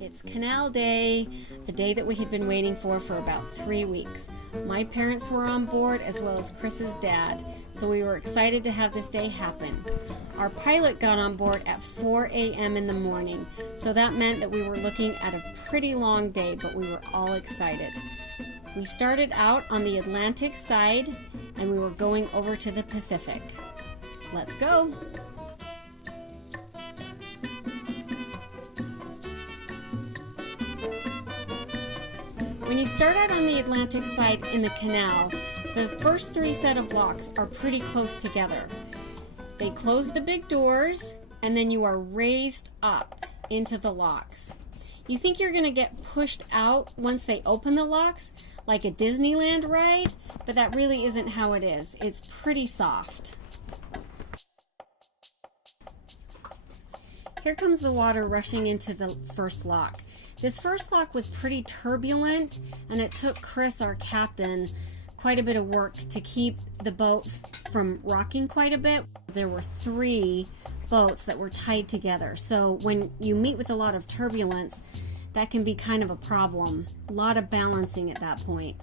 It's Canal Day, a day that we had been waiting for about 3 weeks. My parents were on board as well as Chris's dad, so we were excited to have this day happen. Our pilot got on board at 4 a.m. in the morning, so that meant that we were looking at a pretty long day, but we were all excited. We started out on the Atlantic side and we were going over to the Pacific. Let's go! When you start out on the Atlantic side in the canal, the first 3 set of locks are pretty close together. They close the big doors and then you are raised up into the locks. You think you're going to get pushed out once they open the locks, like a Disneyland ride, but that really isn't how it is. It's pretty soft. Here comes the water rushing into the first lock. This first lock was pretty turbulent, and it took Chris, our captain, quite a bit of work to keep the boat from rocking quite a bit. There were 3 boats that were tied together, so when you meet with a lot of turbulence, that can be kind of a problem. A lot of balancing at that point.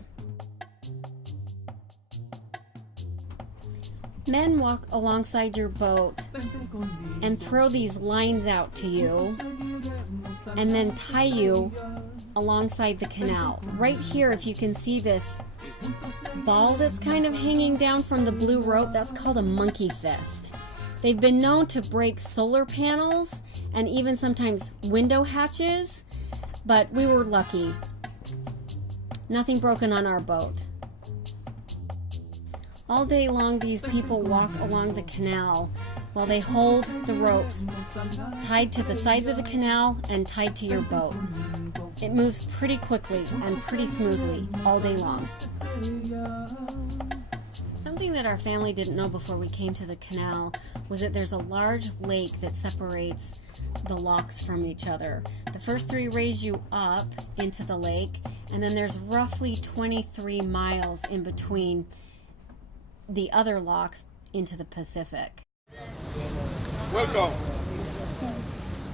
Men walk alongside your boat and throw these lines out to you and then tie you alongside the canal. Right here, if you can see this ball that's kind of hanging down from the blue rope, that's called a monkey fist. They've been known to break solar panels and even sometimes window hatches, but we were lucky. Nothing broken on our boat. All day long, these people walk along the canal while they hold the ropes tied to the sides of the canal and tied to your boat. It moves pretty quickly and pretty smoothly all day long. Something that our family didn't know before we came to the canal was that there's a large lake that separates the locks from each other. The first 3 raise you up into the lake, and then there's roughly 23 miles in between the other locks into the Pacific. Welcome.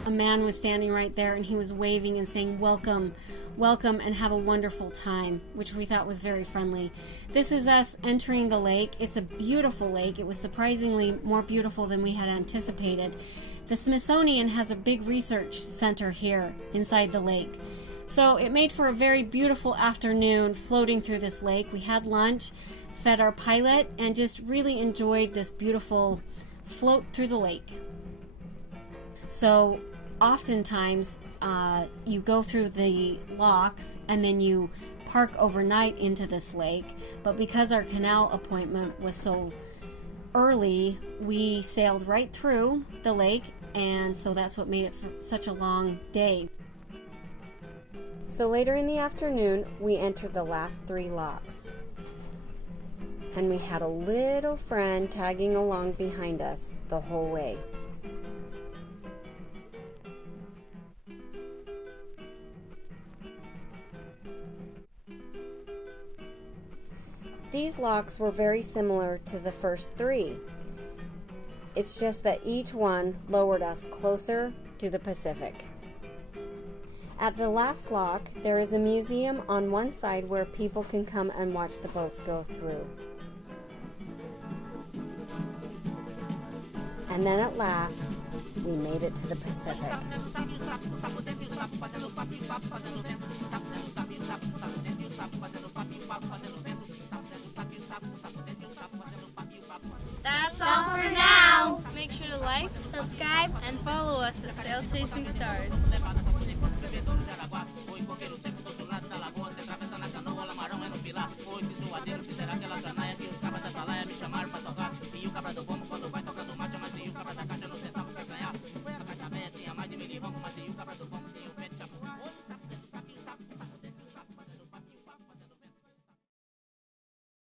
A man was standing right there and he was waving and saying, "Welcome, welcome, and have a wonderful time," which we thought was very friendly. This is us entering the lake. It's a beautiful lake. It was surprisingly more beautiful than we had anticipated. The Smithsonian has a big research center here inside the lake. So it made for a very beautiful afternoon floating through this lake. We had lunch, fed our pilot, and just really enjoyed this beautiful float through the lake. So oftentimes you go through the locks and then you park overnight into this lake, but because our canal appointment was so early, we sailed right through the lake, and so that's what made it for such a long day. So later in the afternoon, we entered the last 3 locks. And we had a little friend tagging along behind us the whole way. These locks were very similar to the first 3. It's just that each one lowered us closer to the Pacific. At the last lock, there is a museum on one side where people can come and watch the boats go through. And then at last, we made it to the Pacific. That's all for now. Make sure to like, subscribe, and follow us at Sail Chasing Stars.